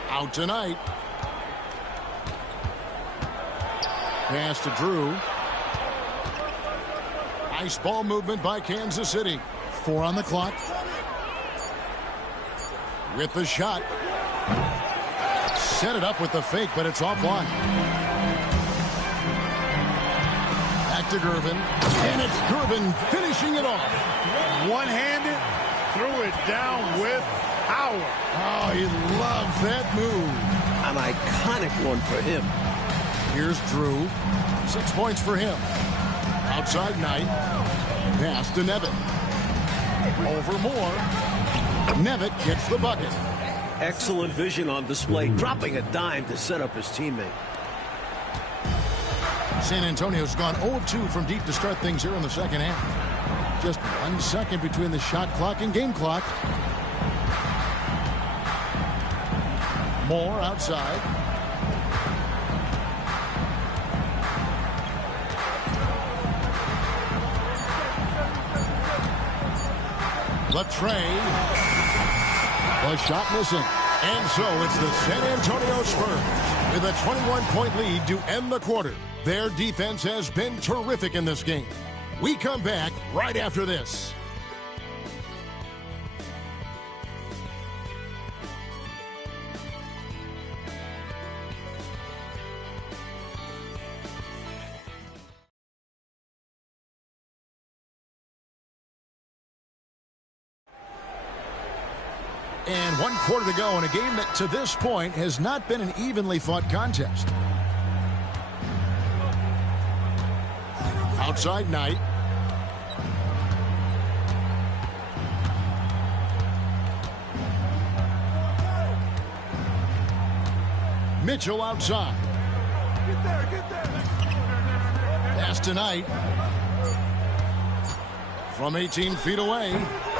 Out tonight. Pass to Drew. Nice ball movement by Kansas City. 4 on the clock. With the shot. Set it up with the fake, but it's offline. Back to Gervin. And it's Gervin finishing it off. One-handed, threw it down with power. Oh, he loves that move. An iconic one for him. Here's Drew. 6 points for him. Outside Knight. Pass to Nevitt. Over Moore. Nevitt gets the bucket. Excellent vision on display, dropping a dime to set up his teammate. San Antonio's gone 0 of 2 from deep to start things here in the second half. Just 1 second between the shot clock and game clock. Moore outside. Latrey. The shot missing. And so it's the San Antonio Spurs with a 21-point lead to end the quarter. Their defense has been terrific in this game. We come back right after this. And 1 quarter to go in a game that to this point has not been an evenly fought contest. Outside Knight. Mitchell outside. Pass to Knight. From 18 feet away.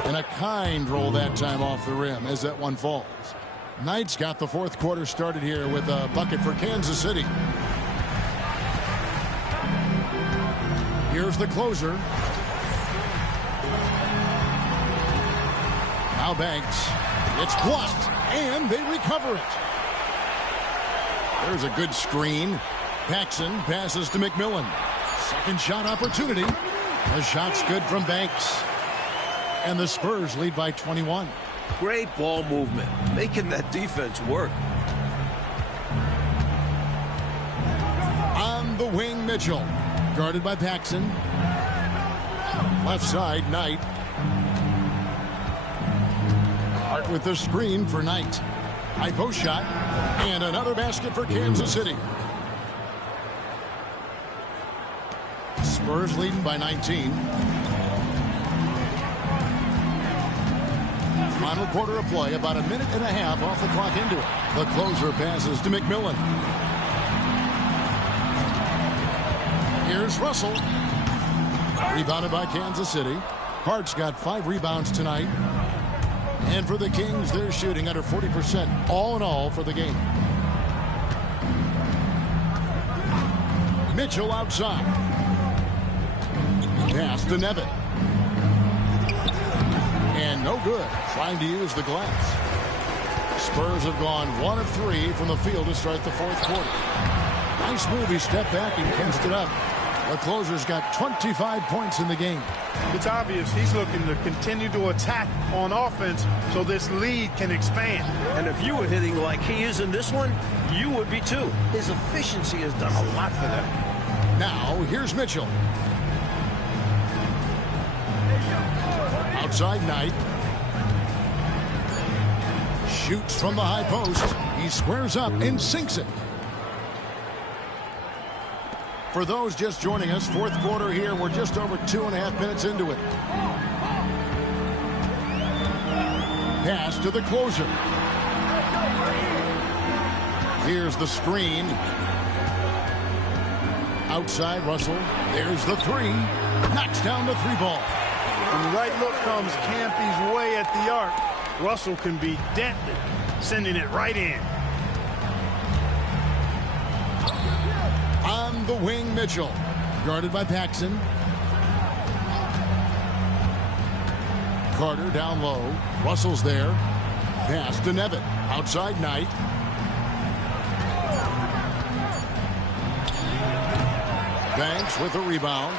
And a kind roll that time off the rim as that one falls. Knight's got the 4th quarter started here with a bucket for Kansas City. Here's the closer. Now Banks. It's blocked, and they recover it. There's a good screen. Paxson passes to McMillan. Second shot opportunity. The shot's good from Banks. And the Spurs lead by 21. Great ball movement, making that defense work. On the wing, Mitchell. Guarded by Paxson. Left side, Knight. Hart with the screen for Knight. High post shot. And another basket for Kansas City. Spurs leading by 19. Final quarter of play, about a minute and a half off the clock into it. The closer passes to McMillan. Here's Russell. Rebounded by Kansas City. Hart's got 5 rebounds tonight. And for the Kings, they're shooting under 40% all in all for the game. Mitchell outside. Pass to Nevitt. And no good. Trying to use the glass. Spurs have gone 1 of 3 from the field to start the 4th quarter. Nice move. He stepped back and cast it up. The closer's got 25 points in the game. It's obvious he's looking to continue to attack on offense so this lead can expand. And if you were hitting like he is in this one, you would be too. His efficiency has done a lot for them. Now, here's Mitchell. Outside Knight. Shoots from the high post. He squares up and sinks it. For those just joining us, 4th quarter here. We're just over 2.5 minutes into it. Pass to the closer. Here's the screen. Outside Russell. There's the 3. Knocks down the 3 ball. When the right look comes Campy's way at the arc, Russell can be dented, sending it right in. On the wing, Mitchell. Guarded by Paxson. Carter down low. Russell's there. Pass to Nevitt. Outside Knight. Banks with a rebound.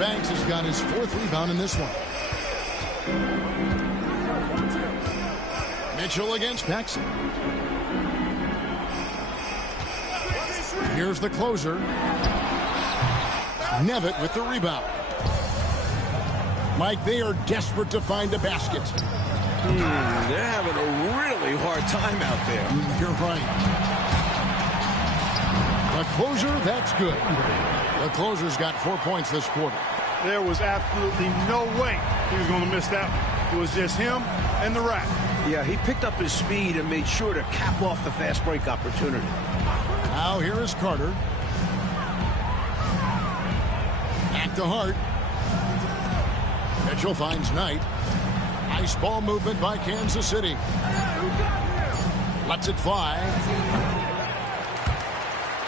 Banks has got his 4th rebound in this one. Mitchell against Paxson. Here's the closer. Nevitt with the rebound. Mike, they are desperate to find a basket. They're having a really hard time out there. You're right. The closer, that's good. The closer's got 4 points this quarter. There was absolutely no way he was going to miss that one. It was just him and the rack. Yeah, he picked up his speed and made sure to cap off the fast break opportunity. Now here is Carter. Back to Hart. Mitchell finds Knight. Nice ball movement by Kansas City. Lets it fly.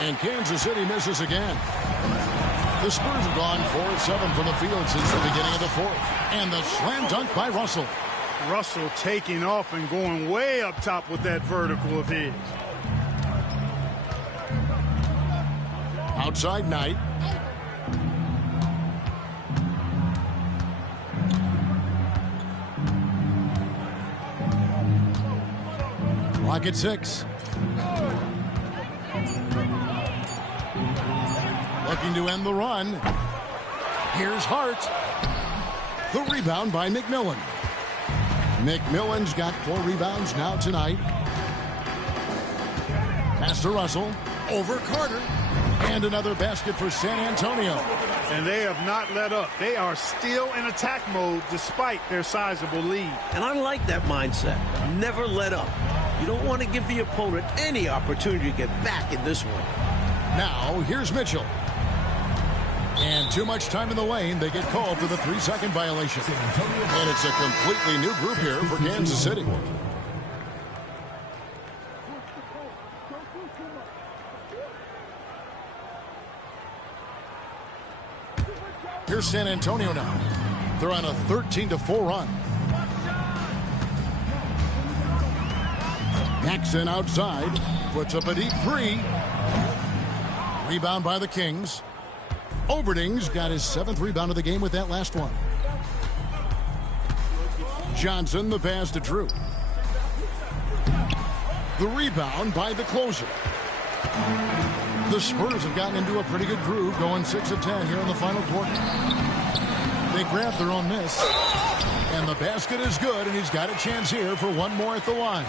And Kansas City misses again. The Spurs have gone 4 of 7 from the field since the beginning of the 4th. And the slam dunk by Russell. Russell taking off and going way up top with that vertical of his. Outside Knight. Clock at 6. Looking to end the run. Here's Hart. The rebound by McMillan. McMillan's got 4 rebounds now tonight. Pass to Russell. Over Carter. And another basket for San Antonio. And they have not let up. They are still in attack mode despite their sizable lead. And I like that mindset. Never let up. You don't want to give the opponent any opportunity to get back in this one. Now, here's Mitchell. And too much time in the lane. They get called for the 3-second violation. And it's a completely new group here for Kansas City. Here's San Antonio now. They're on a 13-4 run. Paxson outside. Puts up a deep 3. Rebound by the Kings. Overding's got his 7th rebound of the game with that last one. Johnson, the pass to Drew. The rebound by the closer. The Spurs have gotten into a pretty good groove, going 6 of 10 here in the final quarter. They grab their own miss. And the basket is good, and he's got a chance here for one more at the line.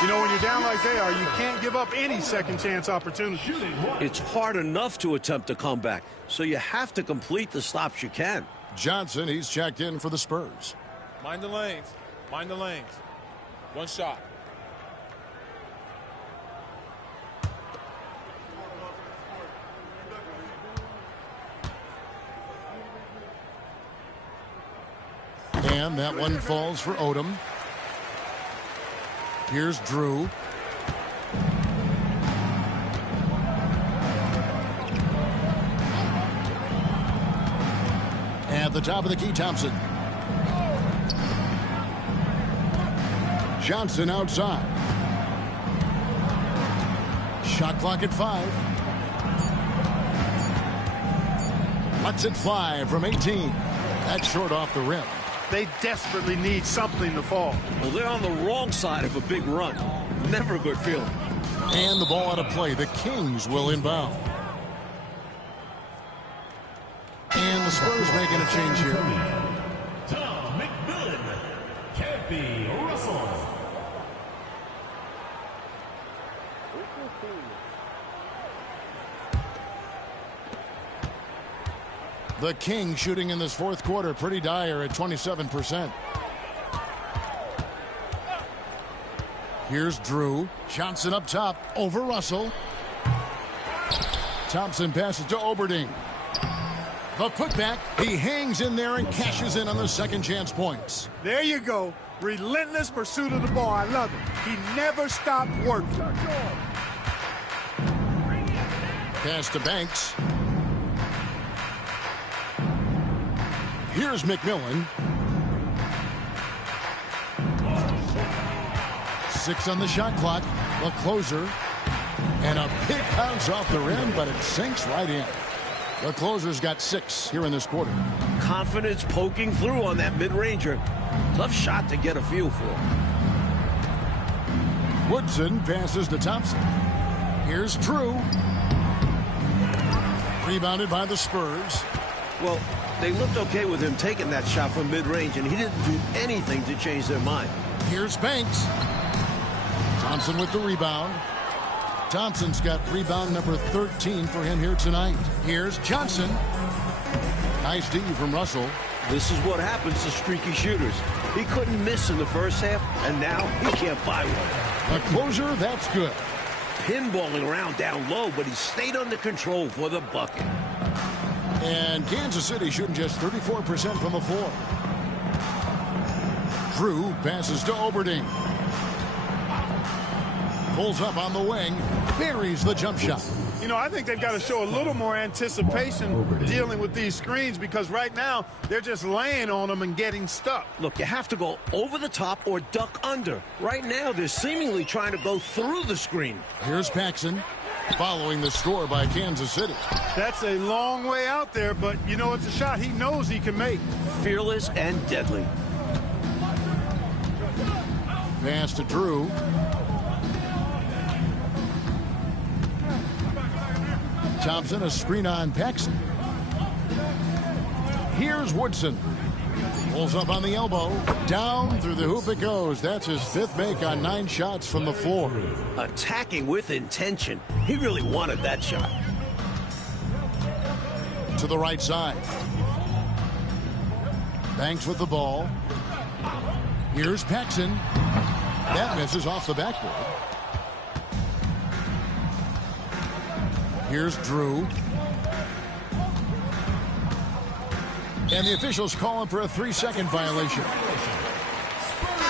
You know, when you're down like they are, you can't give up any second chance opportunity. It's hard enough to attempt a comeback, so you have to complete the stops you can. Johnson, he's checked in for the Spurs. Mind the lanes. Mind the lanes. One shot. And that one falls for Odom. Here's Drew. At the top of the key, Thompson. Johnson outside. Shot clock at 5. Lets it fly from 18. That's short off the rim. They desperately need something to fall. Well, they're on the wrong side of a big run. Never a good feeling. And the ball out of play. The Kings will inbound. And the Spurs making a change here. Tom McMillan, Campy Russell. The Kings shooting in this 4th quarter pretty dire at 27%. Here's Drew. Johnson up top over Russell. Thompson passes to Oberding. The putback. He hangs in there and cashes in on the second chance points. There you go. Relentless pursuit of the ball. I love it. He never stopped working. Pass to Banks. Here's McMillan. 6 on the shot clock. The closer. And a big bounce off the rim, but it sinks right in. The closer's got 6 here in this quarter. Confidence poking through on that mid-ranger. Tough shot to get a feel for. Woodson passes to Thompson. Here's Drew. Rebounded by the Spurs. Well, they looked okay with him taking that shot from mid-range, and he didn't do anything to change their mind. Here's Banks. Thompson with the rebound. Thompson's got rebound number 13 for him here tonight. Here's Johnson. Nice D from Russell. This is what happens to streaky shooters. He couldn't miss in the first half, and now he can't buy one. A closer, that's good. Pinballing around down low, but he stayed under control for the bucket. And Kansas City shooting just 34% from the floor. Drew passes to Oberding. Pulls up on the wing. Buries the jump shot. You know, I think they've got to show a little more anticipation dealing with these screens, because right now they're just laying on them and getting stuck. Look, you have to go over the top or duck under. Right now, they're seemingly trying to go through the screen. Here's Paxson following the score by Kansas City. That's a long way out there, but, you know, it's a shot he knows he can make. Fearless and deadly. Pass to Drew. Thompson, a screen on Paxson. Here's Woodson. Pulls up on the elbow. Down through the hoop it goes. That's his 5th make on 9 shots from the floor. Attacking with intention. He really wanted that shot. To the right side. Banks with the ball. Here's Paxson. That misses off the backboard. Here's Drew. And the officials calling for a 3-second violation.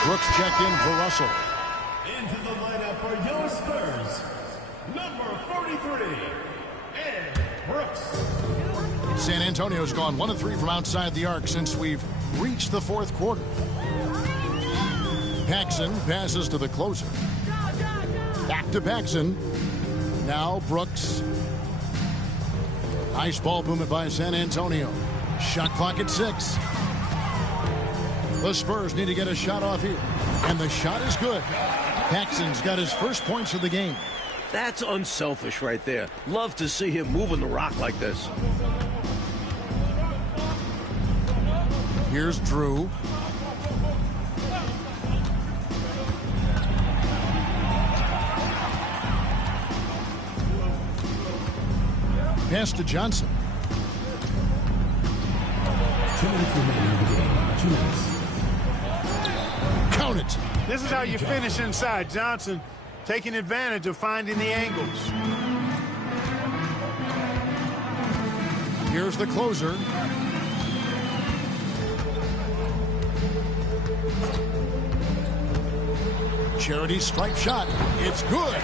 Brooks checked in for Russell. Into the lineup for your Spurs, number 43, Ed Brooks. San Antonio's gone 1 of 3 from outside the arc since we've reached the 4th quarter. Paxson passes to the closer. Back to Paxson. Now Brooks. Nice ball movement by San Antonio. Shot clock at 6. The Spurs need to get a shot off here. And the shot is good. Paxson's got his first points of the game. That's unselfish right there. Love to see him moving the rock like this. Here's Drew. Pass to Johnson. 2 minutes remaining in the game. 2 minutes. Count it. This is how you finish inside. Johnson taking advantage of finding the angles. Here's the closer. Charity stripe shot. It's good.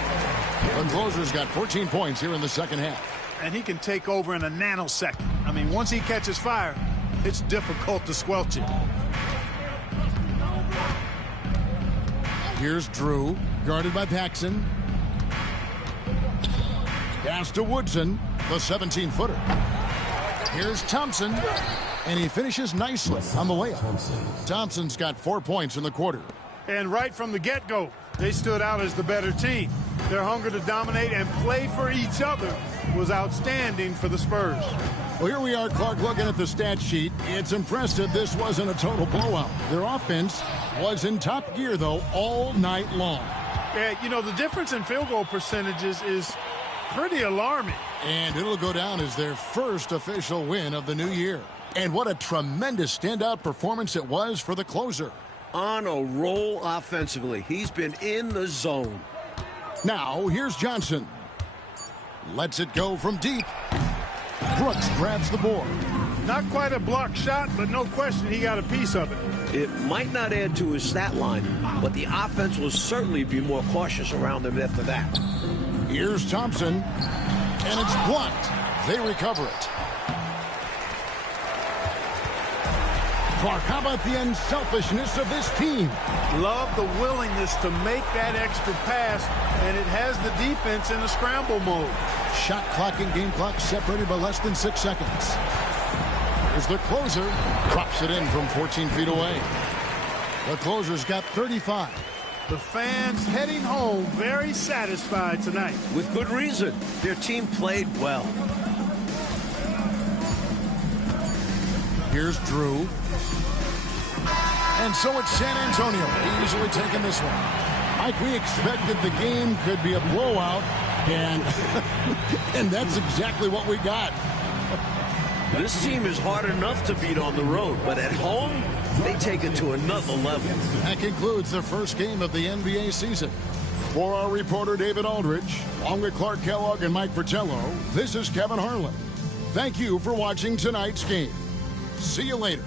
The closer's got 14 points here in the second half. And he can take over in a nanosecond. I mean, once he catches fire, it's difficult to squelch it. Here's Drew, guarded by Paxson. Pass to Woodson, the 17-footer. Here's Thompson, and he finishes nicely on the layup. Thompson's got 4 points in the quarter. And right from the get-go, they stood out as the better team. Their hunger to dominate and play for each other was outstanding for the Spurs. Well, here we are, Clark, looking at the stat sheet. It's impressive this wasn't a total blowout. Their offense was in top gear, though, all night long. Yeah, you know, the difference in field goal percentages is pretty alarming. And it'll go down as their first official win of the new year. And what a tremendous standout performance it was for the closer. On a roll offensively. He's been in the zone. Now, here's Johnson. Lets it go from deep. Brooks grabs the board. Not quite a block shot, but no question he got a piece of it. It might not add to his stat line, but the offense will certainly be more cautious around him after that. Here's Thompson, and it's blocked. They recover it. Clark, how about the unselfishness of this team? Love the willingness to make that extra pass, and it has the defense in a scramble mode. Shot clock and game clock separated by less than 6 seconds. Here's the closer. Drops it in from 14 feet away. The closer's got 35. The fans heading home very satisfied tonight. With good reason. Their team played well. Here's Drew. And so it's San Antonio easily taking this one. Mike, we expected the game could be a blowout, and and that's exactly what we got. This team is hard enough to beat on the road, but at home, they take it to another level. That concludes the first game of the NBA season. For our reporter David Aldridge, along with Clark Kellogg and Mike Fratello, this is Kevin Harlan. Thank you for watching tonight's game. See you later.